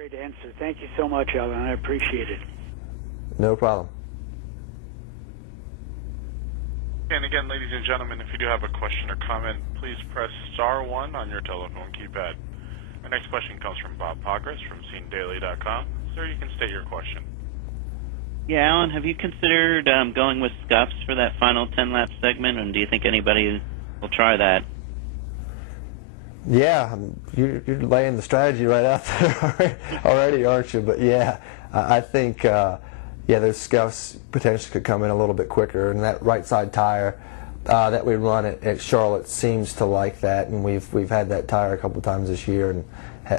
Great answer. Thank you so much, Alan. I appreciate it. No problem. And again, ladies and gentlemen, if you do have a question or comment, please press *1 on your telephone keypad. Our next question comes from Bob Pockrass from SceneDaily.com. Sir, you can state your question. Yeah, Alan, have you considered going with scuffs for that final 10-lap segment, and do you think anybody will try that? Yeah, you're laying the strategy right out there already, aren't you? But yeah, I think those scuffs potentially could come in a little bit quicker, and that right side tire that we run at Charlotte seems to like that, and we've had that tire a couple times this year, and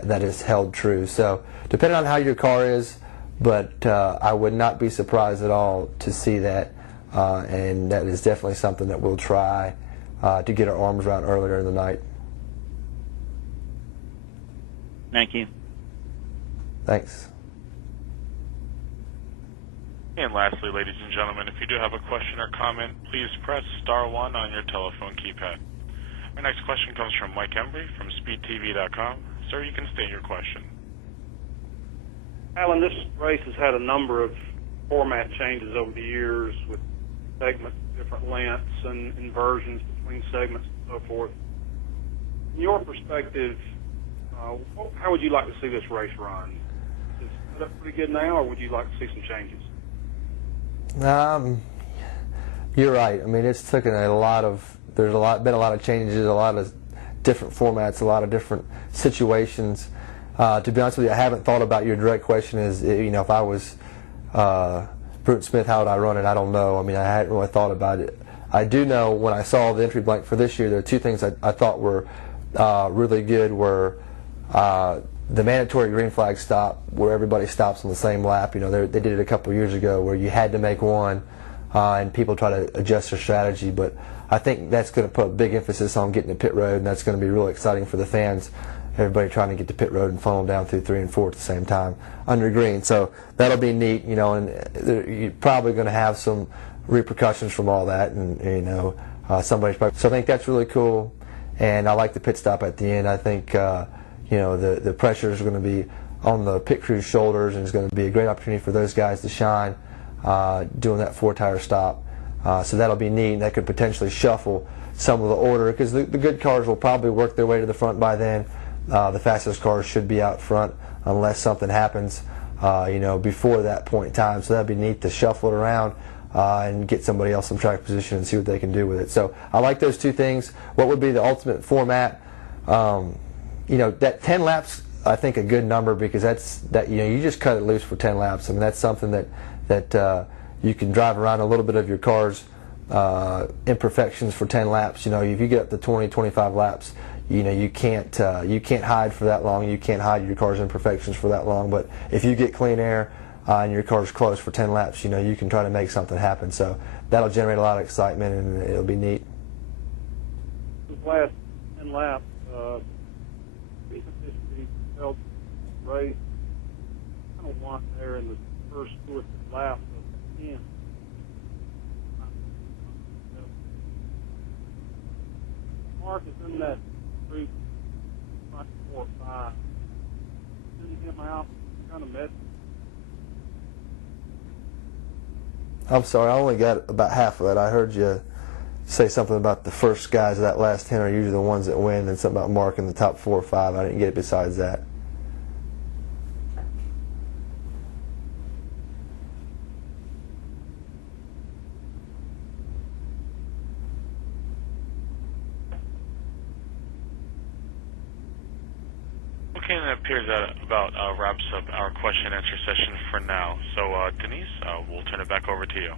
that has held true. So depending on how your car is, but I would not be surprised at all to see that, and that is definitely something that we'll try to get our arms around earlier in the night. Thank you. Thanks. And lastly, ladies and gentlemen, if you do have a question or comment, please press *1 on your telephone keypad. Our next question comes from Mike Embry from SpeedTV.com. Sir, you can state your question. Alan, this race has had a number of format changes over the years with segments, different lengths, and inversions between segments and so forth. From your perspective, how would you like to see this race run? Is it set up pretty good now, or would you like to see some changes? You're right. I mean, it's taken been a lot of changes, a lot of different formats, a lot of different situations. To be honest with you, I haven't thought about your direct question is, if I was Bruton Smith, how would I run it? I don't know. I mean, I hadn't really thought about it. I do know when I saw the entry blank for this year, there are two things I thought were really good were the mandatory green flag stop, where everybody stops on the same lap. They did it a couple of years ago where you had to make one, and people try to adjust their strategy. But I think that's going to put a big emphasis on getting to pit road, and that's going to be really exciting for the fans. Everybody trying to get to pit road and funnel down through 3 and 4 at the same time under green. So that'll be neat, and you're probably going to have some repercussions from all that, and somebody's probably. So I think that's really cool, and I like the pit stop at the end. I think the pressure is going to be on the pit crew's shoulders, and it's going to be a great opportunity for those guys to shine doing that 4-tire stop. So that'll be neat, and that could potentially shuffle some of the order, because the good cars will probably work their way to the front by then. The fastest cars should be out front unless something happens before that point in time. So that'd be neat to shuffle it around and get somebody else in track position and see what they can do with it. So I like those two things. What would be the ultimate format? That 10 laps, I think, a good number, because you just cut it loose for 10 laps. I mean, that's something that you can drive around a little bit of your car's imperfections for 10 laps. If you get up to 20, 25 laps, you can't hide for that long. You can't hide your car's imperfections for that long. But if you get clean air and your car's close for 10 laps, you can try to make something happen. So that'll generate a lot of excitement, and it'll be neat. The last 10 laps, recent history held race. I don't want there in the first 2 or 3 laps of the 10. Mark is in that group, 4 or 5. Didn't him out, kind of messy. I'm sorry, I only got about half of it. I heard you say something about the first guys of that last 10 are usually the ones that win, and something about Mark in the top 4 or 5. I didn't get it besides that. Okay, and it appears that about wraps up our question and answer session for now. So, Denise, we'll turn it back over to you.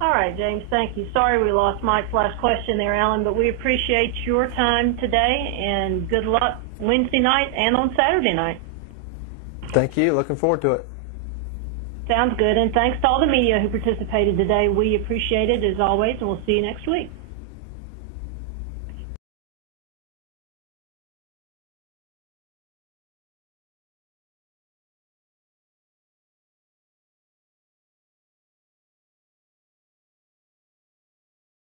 All right, James, thank you. Sorry we lost Mike's last question there, Alan, but we appreciate your time today, and good luck Wednesday night and on Saturday night. Thank you. Looking forward to it. Sounds good, and thanks to all the media who participated today. We appreciate it, as always, and we'll see you next week.